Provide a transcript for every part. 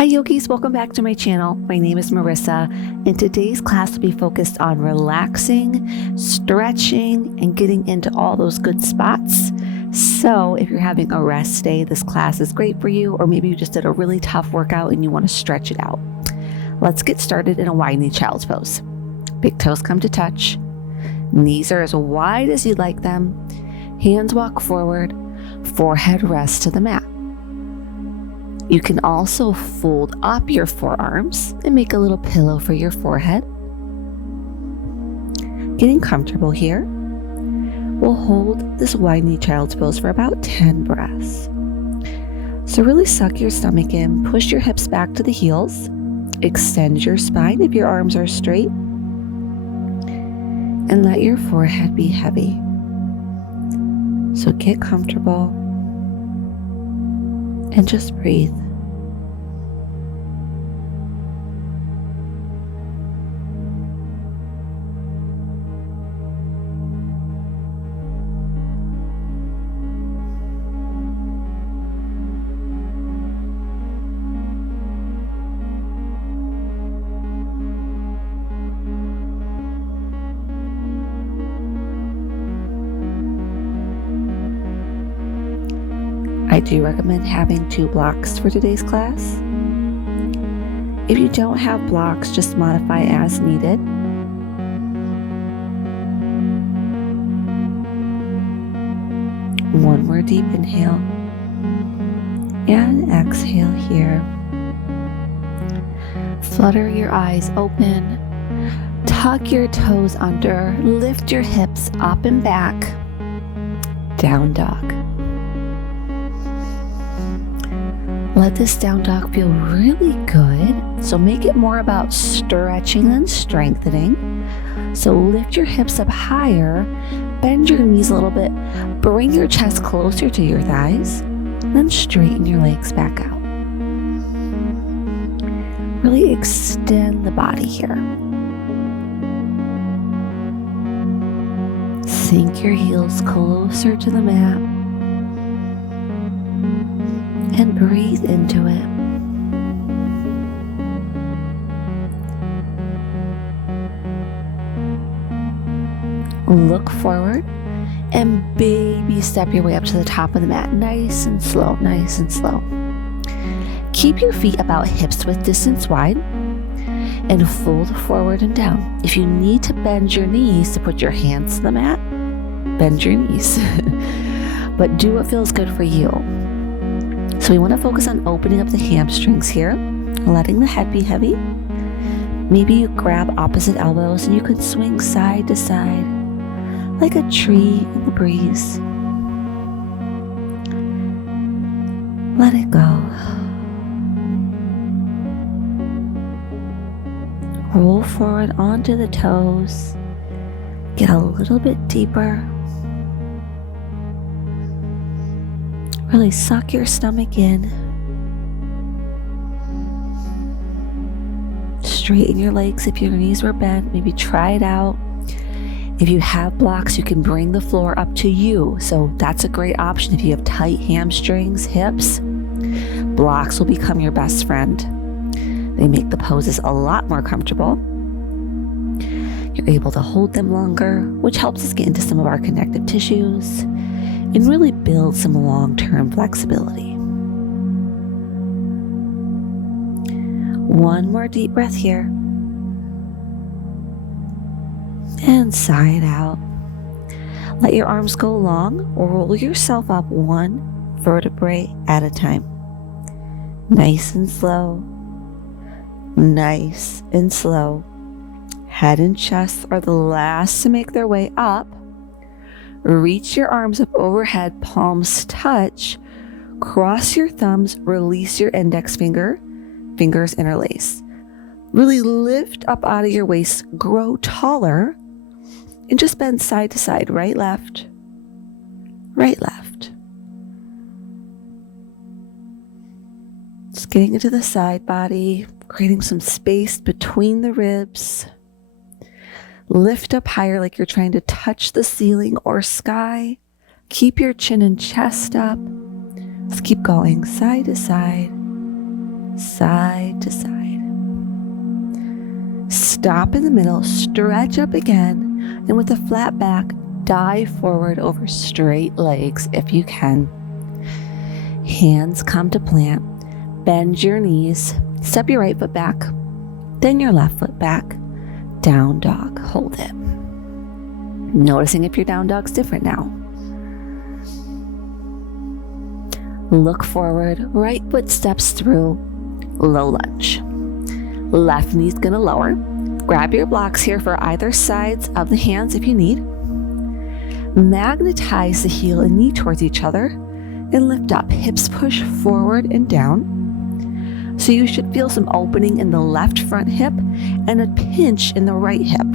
Hi yogis, welcome back to my channel. My name is Marissa, and today's class will be focused on relaxing, stretching, and getting into all those good spots. So if you're having a rest day, this class is great for you, or maybe you just did a really tough workout and you want to stretch it out. Let's get started in a wide-knee child's pose. Big toes come to touch. Knees are as wide as you'd like them. Hands walk forward. Forehead rests to the mat. You can also fold up your forearms and make a little pillow for your forehead. Getting comfortable here, we'll hold this wide knee child's pose for about 10 breaths. So really suck your stomach in, push your hips back to the heels, extend your spine if your arms are straight, and let your forehead be heavy. So get comfortable and just breathe. I do recommend having 2 blocks for today's class. If you don't have blocks, just modify as needed. One more deep inhale and exhale here. Flutter your eyes open, tuck your toes under, lift your hips up and back, down dog. Let this down dog feel really good. So make it more about stretching than strengthening. So lift your hips up higher, bend your knees a little bit, bring your chest closer to your thighs, then straighten your legs back out. Really extend the body here. Sink your heels closer to the mat. And breathe into it. Look forward and baby step your way up to the top of the mat. Nice and slow, nice and slow. Keep your feet about hips width distance wide and fold forward and down. If you need to bend your knees to put your hands to the mat, bend your knees. But do what feels good for you. So we want to focus on opening up the hamstrings here, letting the head be heavy. Maybe you grab opposite elbows and you could swing side to side like a tree in the breeze. Let it go. Roll forward onto the toes. Get a little bit deeper. Really suck your stomach in. Straighten your legs if your knees were bent. Maybe try it out. If you have blocks, you can bring the floor up to you. So that's a great option. If you have tight hamstrings, hips, blocks will become your best friend. They make the poses a lot more comfortable. You're able to hold them longer, which helps us get into some of our connective tissues and really build some long-term flexibility. One more deep breath here. And sigh it out. Let your arms go long or roll yourself up one vertebrae at a time. Nice and slow. Nice and slow. Head and chest are the last to make their way up. Reach your arms up overhead, palms touch. Cross your thumbs, release your index fingers interlace. Really lift up out of your waist, grow taller, and just bend side to side, right, left, right, left. Just getting into the side body, creating some space between the ribs. Lift up higher like you're trying to touch the ceiling or sky. Keep your chin and chest up. Let's keep going side to side. side to side. Stop in the middle, stretch up again, and with a flat back, dive forward over straight legs if you can. Hands come to plant, bend your knees, step your right foot back, then your left foot back, down dog, hold it. Noticing if your down dog's different now. Look forward, right foot steps through, low lunge. Left knee's gonna lower. Grab your blocks here for either sides of the hands if you need. Magnetize the heel and knee towards each other and lift up. Hips push forward and down. So you should feel some opening in the left front hip and a pinch in the right hip.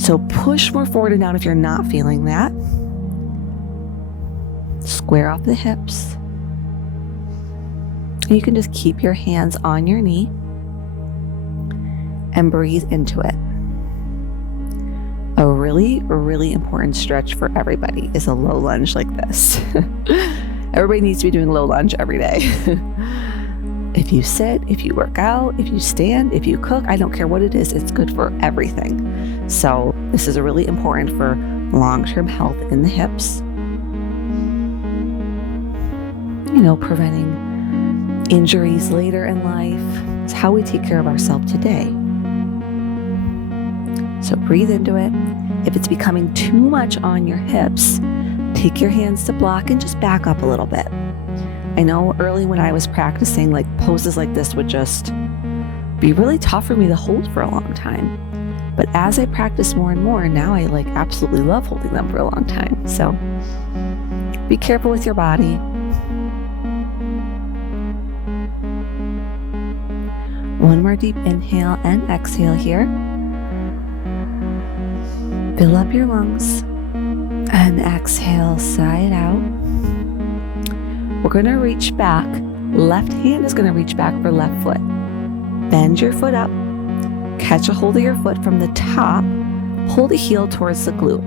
So push more forward and down if you're not feeling that. Square off the hips. And you can just keep your hands on your knee and breathe into it. A really, really important stretch for everybody is a low lunge like this. Everybody needs to be doing low lunge every day. If you sit, if you work out, if you stand, if you cook, I don't care what it is, it's good for everything. So this is really important for long-term health in the hips. Preventing injuries later in life. It's how we take care of ourselves today. So breathe into it. If it's becoming too much on your hips, take your hands to block and just back up a little bit. I know early when I was practicing, poses like this would just be really tough for me to hold for a long time. But as I practice more and more, now I absolutely love holding them for a long time. So be careful with your body. One more deep inhale and exhale here. Fill up your lungs and exhale side out. We're going to reach back. Left hand is going to reach back for left foot. Bend your foot up. Catch a hold of your foot from the top. Pull the heel towards the glute.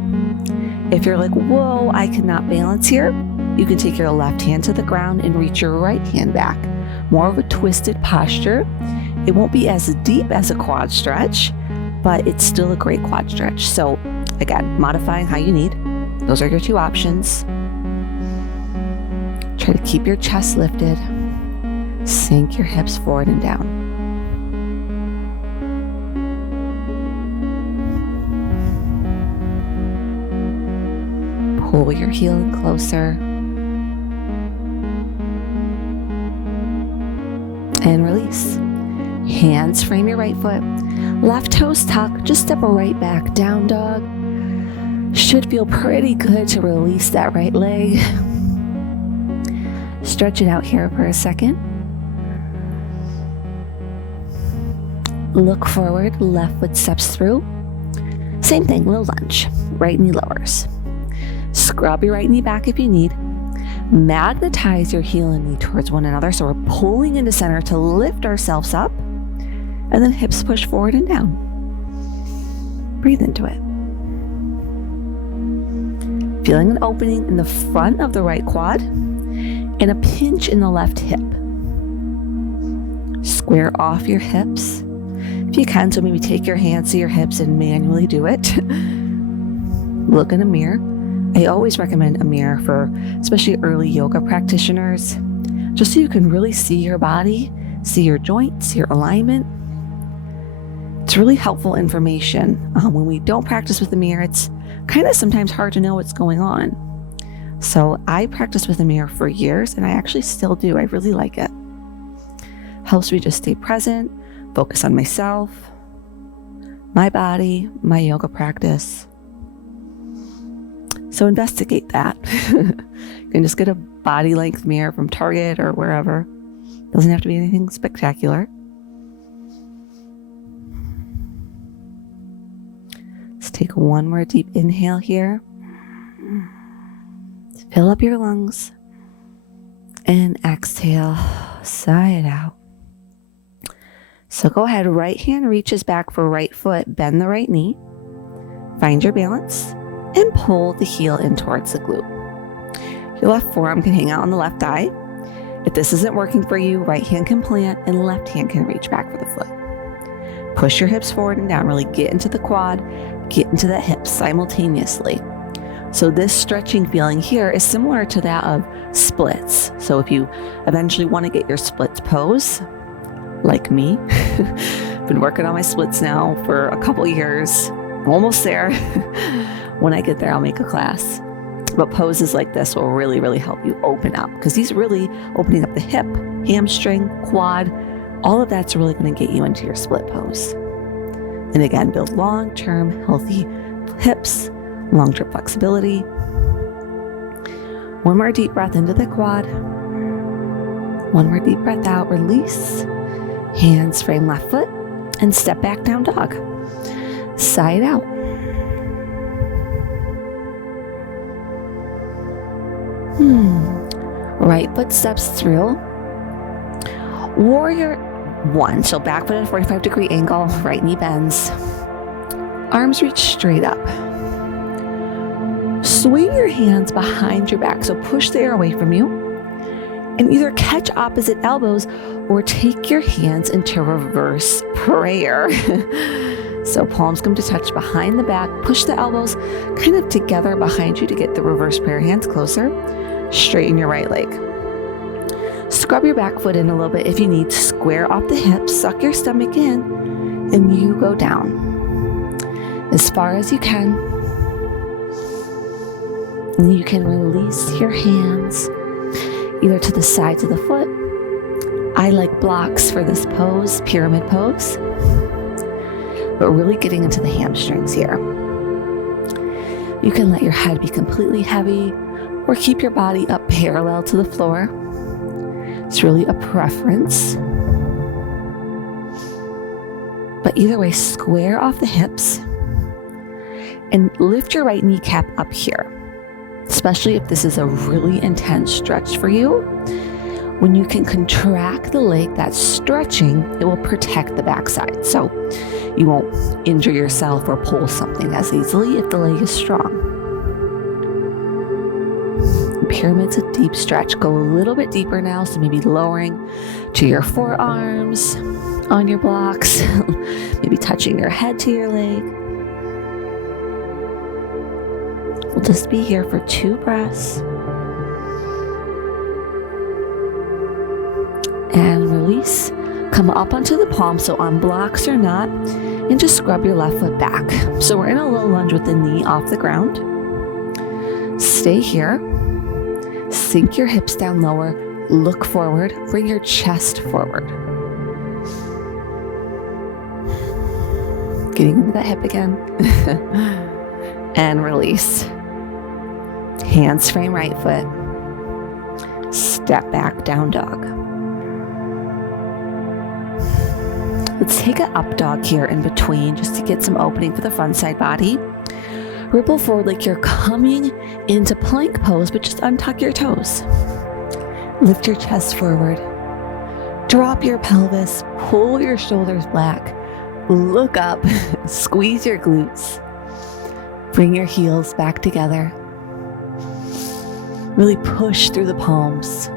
If you're like, whoa, I cannot balance here, you can take your left hand to the ground and reach your right hand back. More of a twisted posture. It won't be as deep as a quad stretch, but it's still a great quad stretch. So again, modifying how you need. Those are your two options. Try to keep your chest lifted. Sink your hips forward and down. Pull your heel in closer. And release. Hands frame your right foot. Left toes tuck. Just step right back. Down dog. Should feel pretty good to release that right leg. Stretch it out here for a second. Look forward. Left foot steps through. Same thing, low lunge. Right knee lowers. Scrub your right knee back if you need. Magnetize your heel and knee towards one another. So we're pulling into center to lift ourselves up. And then hips push forward and down. Breathe into it. Feeling an opening in the front of the right quad and a pinch in the left hip. Square off your hips. If you can, so maybe take your hands to your hips and manually do it. Look in a mirror. I always recommend a mirror for especially early yoga practitioners, just so you can really see your body, see your joints, your alignment. It's really helpful information. When we don't practice with the mirror, it's kind of sometimes hard to know what's going on. So I practiced with a mirror for years, and I actually still do. I really like it. Helps me just stay present, focus on myself, my body, my yoga practice. So investigate that. You can just get a body length mirror from Target or wherever. Doesn't have to be anything spectacular. Let's take one more deep inhale here. Fill up your lungs. And exhale, sigh it out. So go ahead, right hand reaches back for right foot, bend the right knee. Find your balance and pull the heel in towards the glute. Your left forearm can hang out on the left thigh. If this isn't working for you, right hand can plant and left hand can reach back for the foot. Push your hips forward and down. Really get into the quad, get into the hips simultaneously. So this stretching feeling here is similar to that of splits. So if you eventually want to get your splits pose, like me, been working on my splits now for a couple years, almost there. When I get there, I'll make a class. But poses like this will really, really help you open up, because these really opening up the hip, hamstring, quad, all of that's really going to get you into your split pose. And again, build long-term healthy hips, long-term flexibility. One more deep breath into the quad. One more deep breath out, release. Hands frame left foot and step back down dog. Side out. Right foot steps through. Warrior 1. So back foot at a 45-degree angle, right knee bends. Arms reach straight up. Swing your hands behind your back, so push the air away from you. And either catch opposite elbows or take your hands into reverse prayer. So palms come to touch behind the back. Push the elbows kind of together behind you to get the reverse prayer hands closer. Straighten your right leg. Scrub your back foot in a little bit if you need. Square off the hips, suck your stomach in, and you go down as far as you can. And you can release your hands either to the sides of the foot. I like blocks for this pose, pyramid pose, but really getting into the hamstrings here. You can let your head be completely heavy or keep your body up parallel to the floor. It's really a preference. But either way, square off the hips and lift your right kneecap up here. Especially if this is a really intense stretch for you. When you can contract the leg, that's stretching, it will protect the backside. So you won't injure yourself or pull something as easily if the leg is strong. Pyramid's a deep stretch. Go a little bit deeper now, so maybe lowering to your forearms on your blocks, maybe touching your head to your leg. We'll just be here for 2 breaths. And release. Come up onto the palm, so on blocks or not, and just scrub your left foot back. So we're in a low lunge with the knee off the ground. Stay here. Sink your hips down lower. Look forward. Bring your chest forward. Getting into that hip again. And release. Hands frame right foot. Step back, down dog. Let's take an up dog here in between just to get some opening for the front side body. Ripple forward like you're coming into plank pose, but just untuck your toes. Lift your chest forward. Drop your pelvis. Pull your shoulders back. Look up. Squeeze your glutes. Bring your heels back together. Really push through the palms.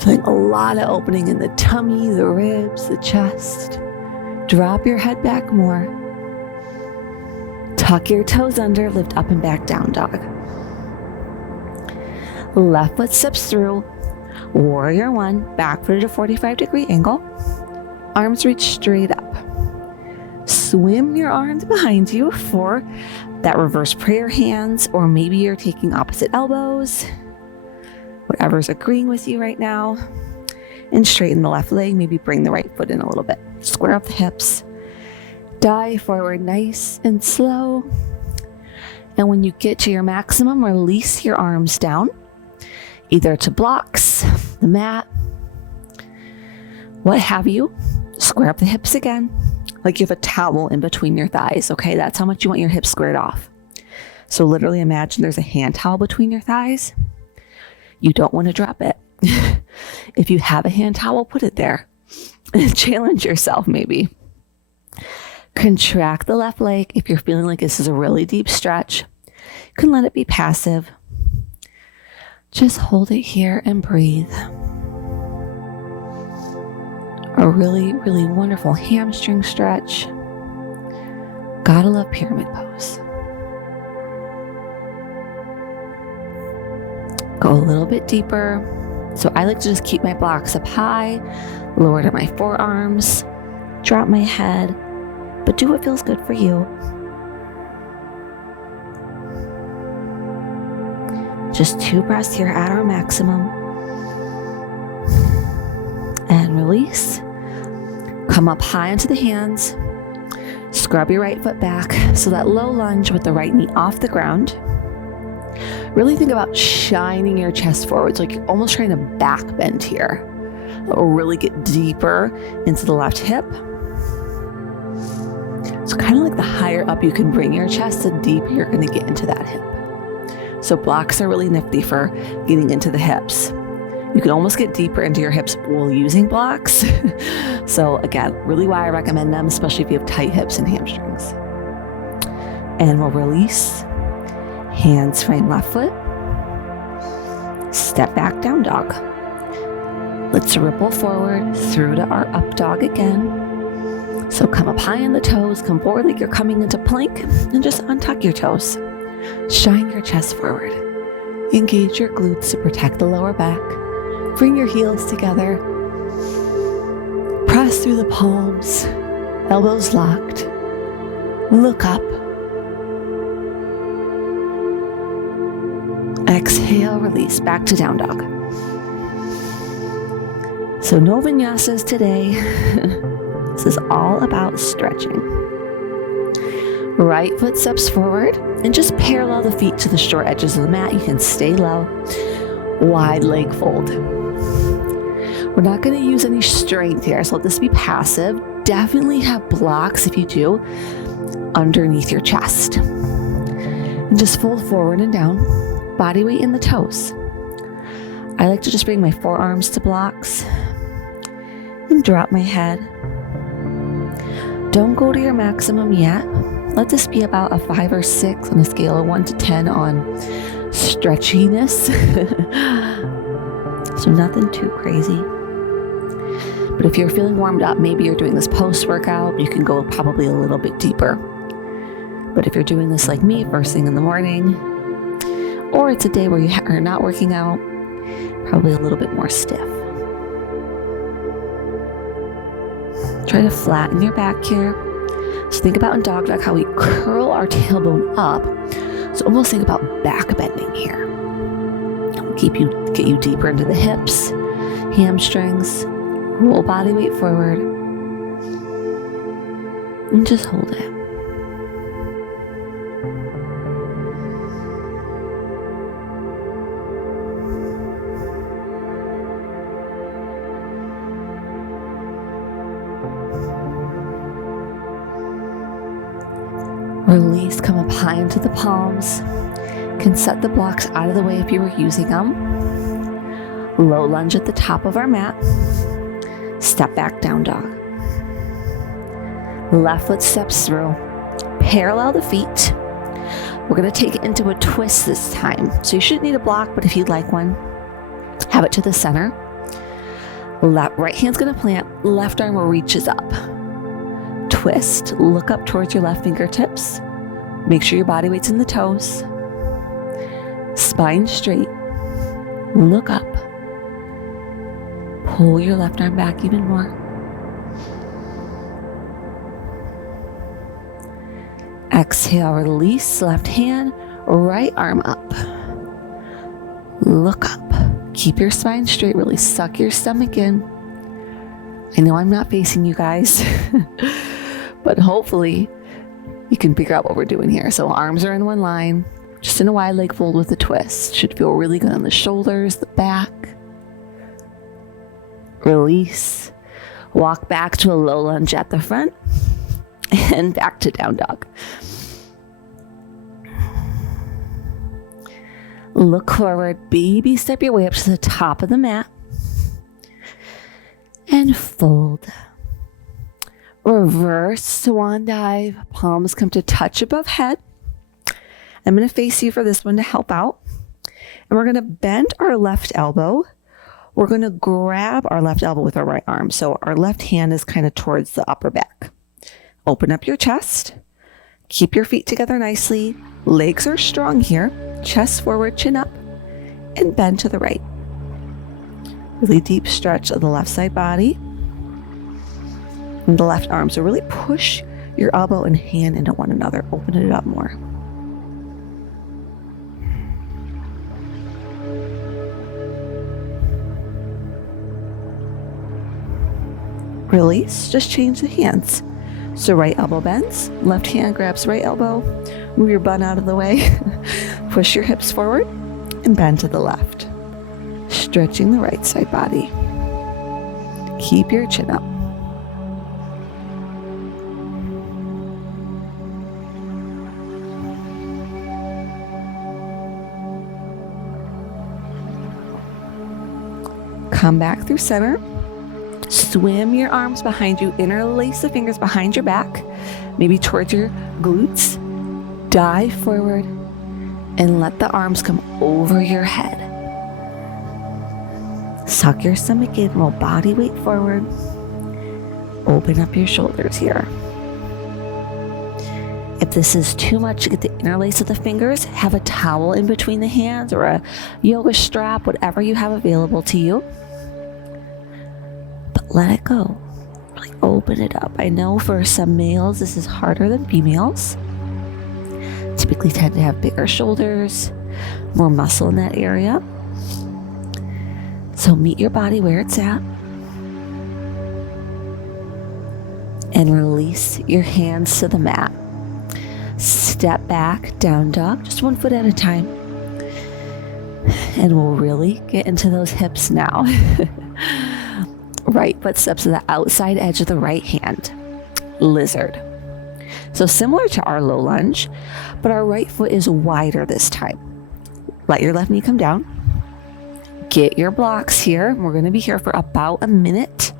Feeling a lot of opening in the tummy, the ribs, the chest. Drop your head back more. Tuck your toes under, lift up and back, down dog. Left foot steps through. Warrior 1, back foot at a 45-degree angle. Arms reach straight up. Swim your arms behind you for that reverse prayer hands, or maybe you're taking opposite elbows. Whatever's agreeing with you right now. And straighten the left leg, maybe bring the right foot in a little bit. Square up the hips. Dive forward nice and slow. And when you get to your maximum, release your arms down, either to blocks, the mat, what have you. Square up the hips again, like you have a towel in between your thighs, okay? That's how much you want your hips squared off. So literally imagine there's a hand towel between your thighs. You don't want to drop it. If you have a hand towel, put it there. Challenge yourself maybe. Contract the left leg. If you're feeling like this is a really deep stretch, you can let it be passive. Just hold it here and breathe. A really, really wonderful hamstring stretch. Gotta love pyramid pose. Go a little bit deeper. So I like to just keep my blocks up high, lower to my forearms, drop my head, but do what feels good for you. Just 2 breaths here at our maximum. And release. Come up high onto the hands. Scrub your right foot back. So that low lunge with the right knee off the ground. Really think about shining your chest forward. So like you're almost trying to back bend here. Or really get deeper into the left hip. So kind of like the higher up you can bring your chest, the deeper you're going to get into that hip. So blocks are really nifty for getting into the hips. You can almost get deeper into your hips while using blocks. So again, really why I recommend them, especially if you have tight hips and hamstrings. And we'll release. Hands frame left foot. Step back, down dog. Let's ripple forward through to our up dog again. So come up high on the toes, come forward like you're coming into plank, and just untuck your toes. Shine your chest forward. Engage your glutes to protect the lower back. Bring your heels together. Press through the palms. Elbows locked. Look up. Exhale, release. Back to down dog. So no vinyasas today. This is all about stretching. Right foot steps forward and just parallel the feet to the short edges of the mat. You can stay low. Wide leg fold. We're not going to use any strength here, so let this be passive. Definitely have blocks, if you do, underneath your chest. And just fold forward and down. Body weight in the toes. I like to just bring my forearms to blocks and drop my head. Don't go to your maximum yet. Let this be about a 5 or 6 on a scale of 1 to 10 on stretchiness. So nothing too crazy. But if you're feeling warmed up, maybe you're doing this post-workout, you can go probably a little bit deeper. But if you're doing this like me, first thing in the morning, or it's a day where you are not working out, probably a little bit more stiff. Try to flatten your back here. So think about in dog dog how we curl our tailbone up. So almost think about back bending here. Get you deeper into the hips, hamstrings. Roll body weight forward. And just hold it. Release, come up high into the palms. Can set the blocks out of the way if you were using them. Low lunge at the top of our mat. Step back, down dog. Left foot steps through. Parallel the feet. We're going to take it into a twist this time. So you shouldn't need a block, but if you'd like one, have it to the center. Right hand's going to plant. Left arm reaches up. Twist. Look up towards your left fingertips. Make sure your body weight's in the toes. Spine straight. Look up. Pull your left arm back even more. Exhale, release. Left hand, right arm up. Look up. Keep your spine straight. Really suck your stomach in. I know I'm not facing you guys, but hopefully you can figure out what we're doing here. So arms are in one line, just in a wide leg fold with a twist. Should feel really good on the shoulders, the back. Release. Walk back to a low lunge at the front and back to down dog. Look forward, baby step your way up to the top of the mat and fold. Reverse swan dive, palms come to touch above head. I'm going to face you for this one to help out. And we're going to bend our left elbow we're going to grab our left elbow with our right arm. So our left hand is kind of towards the upper back. Open up your chest. Keep your feet together nicely. Legs are strong here. Chest forward, chin up, and bend to the right. Really deep stretch of the left side body and the left arm. So really push your elbow and hand into one another. Open it up more. Release, just change the hands. So right elbow bends, left hand grabs right elbow, move your bun out of the way, push your hips forward and bend to the left. Stretching the right side body. Keep your chin up. Come back through center. Swim your arms behind you. Interlace the fingers behind your back, maybe towards your glutes. Dive forward and let the arms come over your head. Suck your stomach in, roll body weight forward. Open up your shoulders here. If this is too much to get the interlace of the fingers, have a towel in between the hands or a yoga strap, whatever you have available to you. But let it go. Really open it up. I know for some males this is harder than females. Typically tend to have bigger shoulders, more muscle in that area. So meet your body where it's at. And release your hands to the mat. Step back, down dog, just 1 foot at a time. And we'll really get into those hips now. Right foot steps to the outside edge of the right hand. Lizard. So similar to our low lunge, but our right foot is wider this time. Let your left knee come down. Get your blocks here. We're going to be here for about a minute.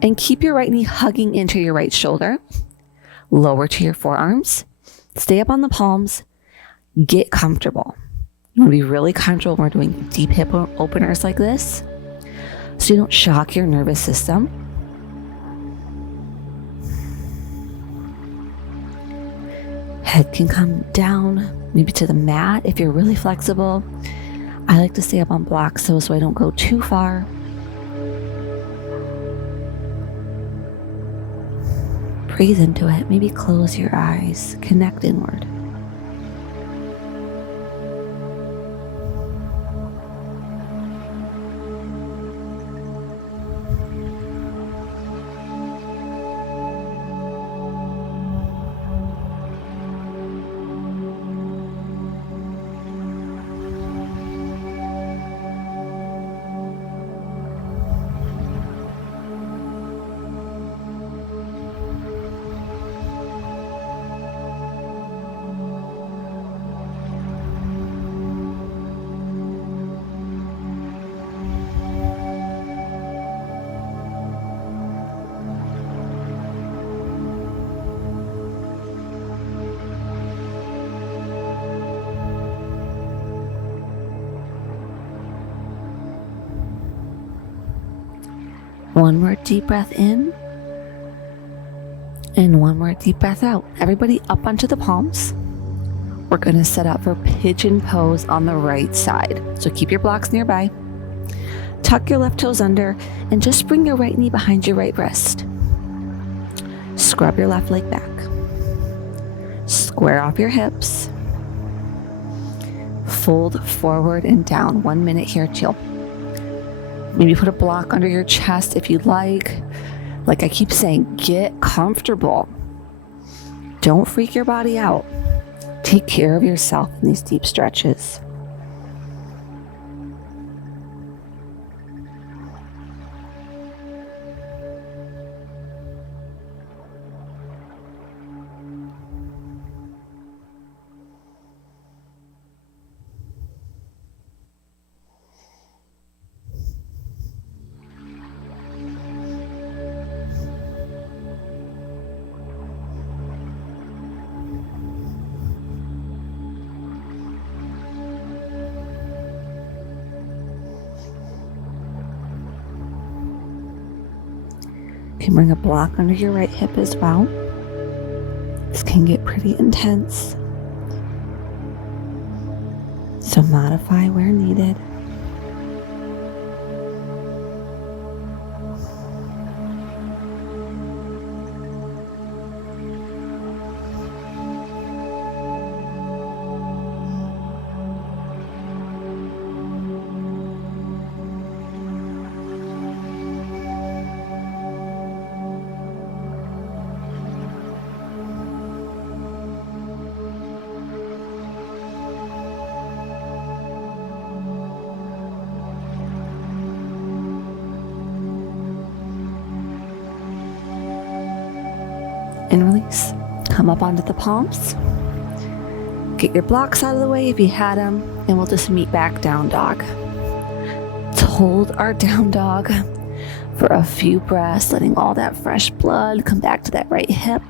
And keep your right knee hugging into your right shoulder. Lower to your forearms. Stay up on the palms. Get comfortable. You want to be really comfortable when we're doing deep hip openers like this, so you don't shock your nervous system. Head can come down, maybe to the mat if you're really flexible. I like to stay up on blocks so I don't go too far. Breathe into it. Maybe close your eyes. Connect inward. One more deep breath in and one more deep breath out. Everybody up onto the palms. We're going to set up for pigeon pose on the right side. So keep your blocks nearby. Tuck your left toes under and just bring your right knee behind your right breast. Scrub your left leg back. Square off your hips. Fold forward and down. 1 minute here, chill. Maybe put a block under your chest if you'd like. Like I keep saying, get comfortable. Don't freak your body out. Take care of yourself in these deep stretches. You can bring a block under your right hip as well. This can get pretty intense, so modify where needed. And release. Come up onto the palms. Get your blocks out of the way if you had them, and we'll just meet back down dog. Let's hold our down dog for a few breaths, letting all that fresh blood come back to that right hip,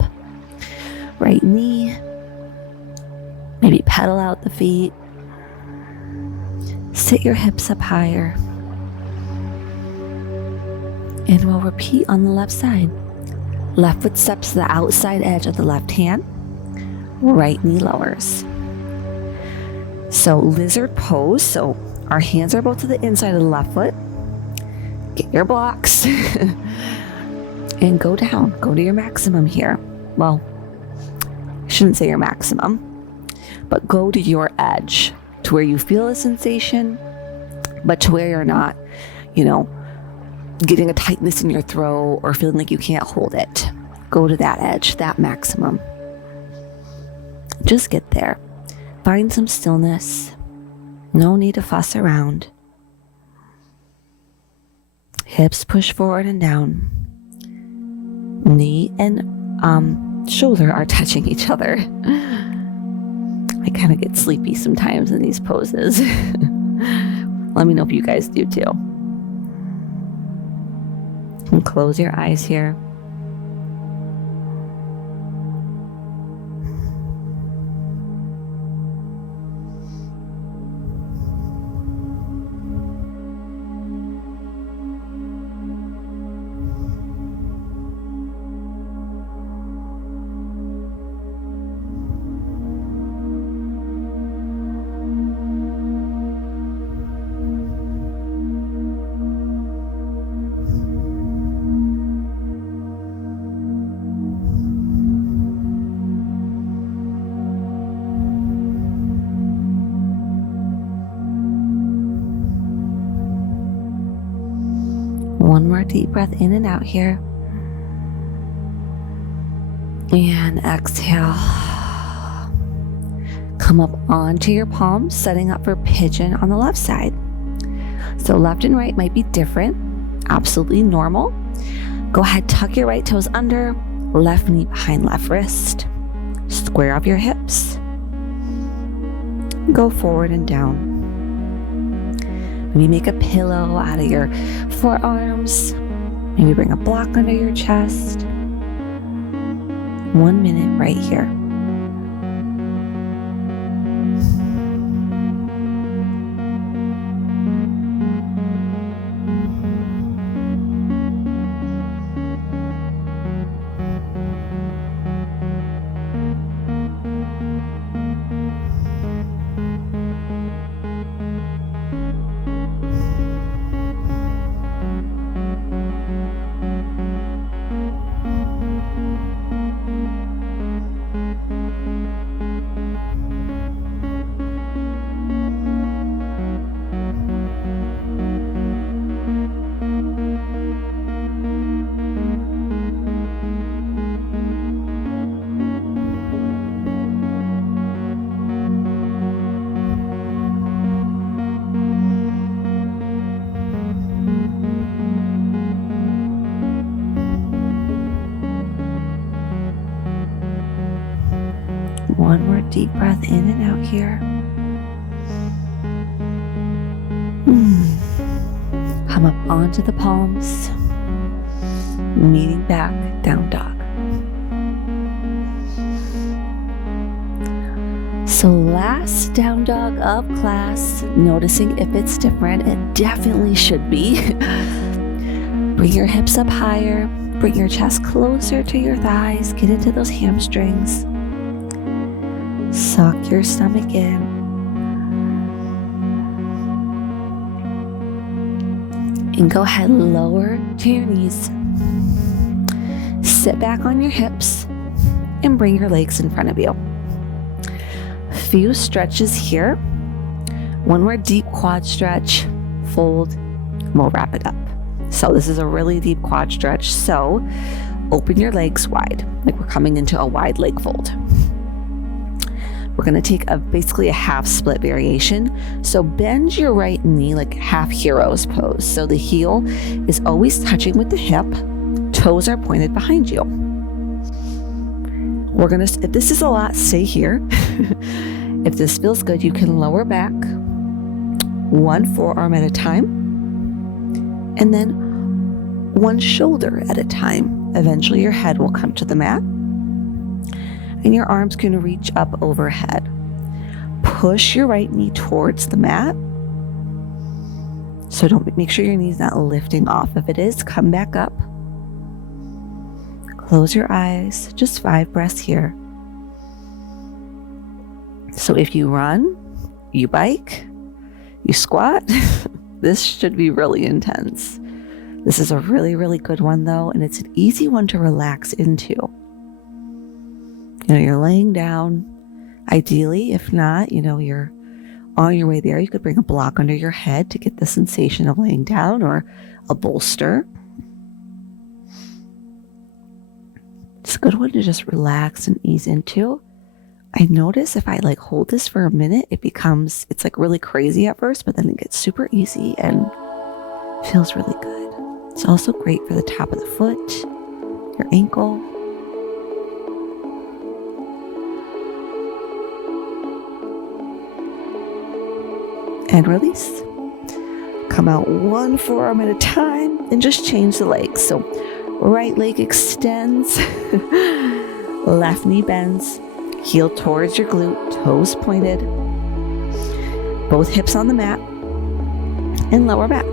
right knee. Maybe pedal out the feet. Sit your hips up higher. And we'll repeat on the left side. Left foot steps to the outside edge of the left hand. Right knee lowers. So lizard pose. So our hands are both to the inside of the left foot. Get your blocks and go down. Go to your maximum here. Well, I shouldn't say your maximum, but go to your edge, to where you feel a sensation, but to where you're not, getting a tightness in your throat or feeling like you can't hold it. Go to that edge, that maximum. Just get there. Find some stillness. No need to fuss around. Hips push forward and down. Knee and shoulder are touching each other. I kind of get sleepy sometimes in these poses. Let me know if you guys do too. And close your eyes here. One more deep breath in and out here. And exhale. Come up onto your palms, setting up for pigeon on the left side. So left and right might be different. Absolutely normal. Go ahead, tuck your right toes under, left knee behind left wrist. Square off your hips. Go forward and down. Maybe make a pillow out of your forearms. Maybe bring a block under your chest. 1 minute right here. One more deep breath in and out here. Come up onto the palms, meeting back, down dog. So last down dog of class, noticing if it's different. It definitely should be. Bring your hips up higher. Bring your chest closer to your thighs. Get into those hamstrings. Suck your stomach in. And go ahead, lower to your knees. Sit back on your hips and bring your legs in front of you. Few stretches here. One more deep quad stretch, fold, and we'll wrap it up. So this is a really deep quad stretch. So open your legs wide, like we're coming into a wide leg fold. We're going to take basically a half split variation. So bend your right knee like half hero's pose. So the heel is always touching with the hip. Toes are pointed behind you. If this is a lot, stay here. If this feels good, you can lower back one forearm at a time and then one shoulder at a time. Eventually your head will come to the mat and your arms can reach up overhead. Push your right knee towards the mat. So make sure your knee's not lifting off. If it is, come back up. Close your eyes, just 5 breaths here. So if you run, you bike, you squat, this should be really intense. This is a really, really good one though, and it's an easy one to relax into. You're laying down. Ideally, if not, you're on your way there. You could bring a block under your head to get the sensation of laying down or a bolster. It's a good one to just relax and ease into. I notice if I hold this for a minute, it's really crazy at first, but then it gets super easy and feels really good. It's also great for the top of the foot, your ankle. And release. Come out one forearm at a time and just change the legs. So right leg extends, left knee bends, heel towards your glute, toes pointed, both hips on the mat, and lower back.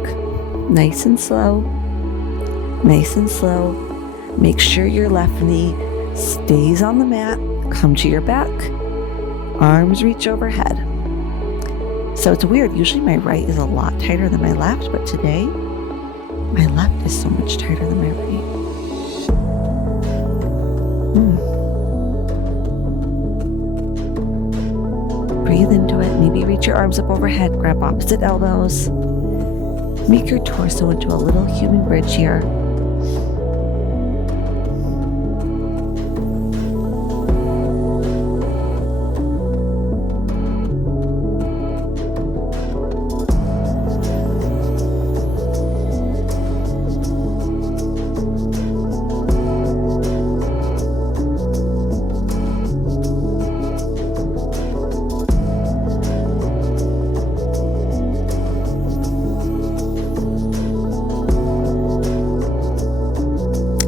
Nice and slow, nice and slow. Make sure your left knee stays on the mat, come to your back, arms reach overhead. So it's weird, usually my right is a lot tighter than my left, but today, my left is so much tighter than my right. Breathe into it. Maybe reach your arms up overhead, grab opposite elbows. Make your torso into a little human bridge here.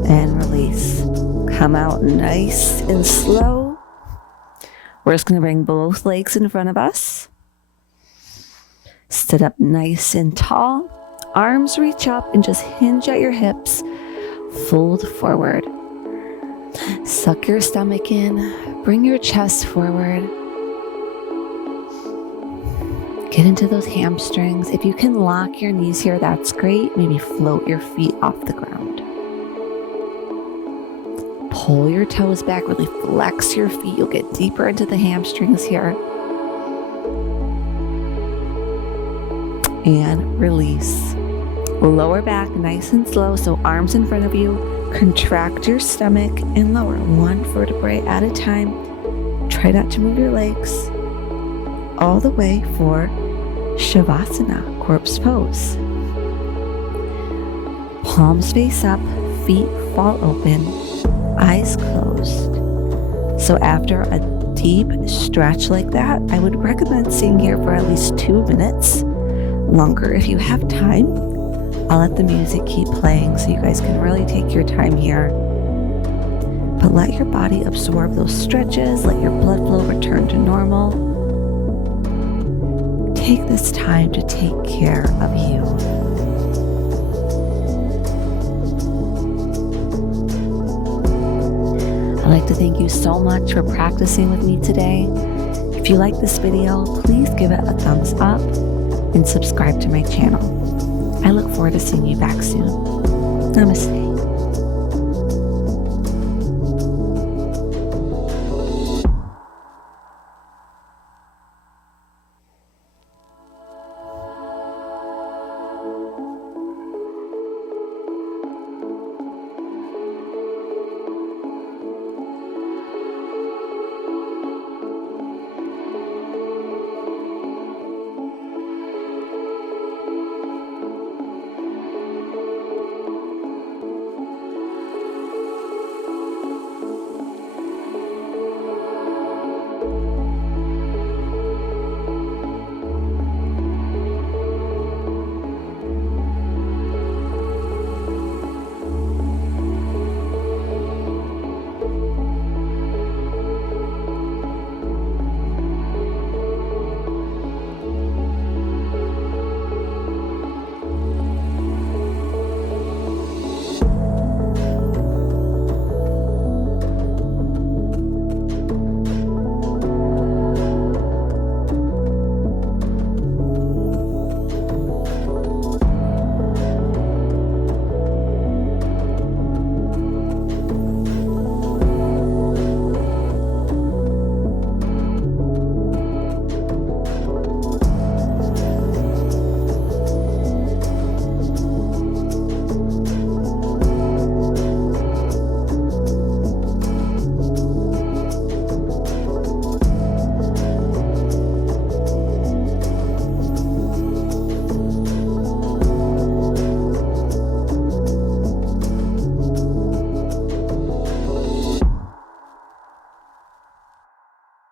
And release. Come out nice and slow. We're just going to bring both legs in front of us. Sit up nice and tall. Arms reach up and just hinge at your hips. Fold forward. Suck your stomach in. Bring your chest forward. Get into those hamstrings. If you can lock your knees here, that's great. Maybe float your feet off the ground. Pull your toes back, really flex your feet. You'll get deeper into the hamstrings here. And release. Lower back nice and slow, so arms in front of you. Contract your stomach and lower one vertebrae at a time. Try not to move your legs. All the way for Shavasana, corpse pose. Palms face up, feet fall open, eyes closed. So after a deep stretch like that, I would recommend staying here for at least 2 minutes. Longer if you have time. I'll let the music keep playing so you guys can really take your time here. But let your body absorb those stretches, let your blood flow return to normal. Take this time to take care of you. to thank you so much for practicing with me today. If you like this video, please give it a thumbs up and subscribe to my channel. I look forward to seeing you back soon. Namaste.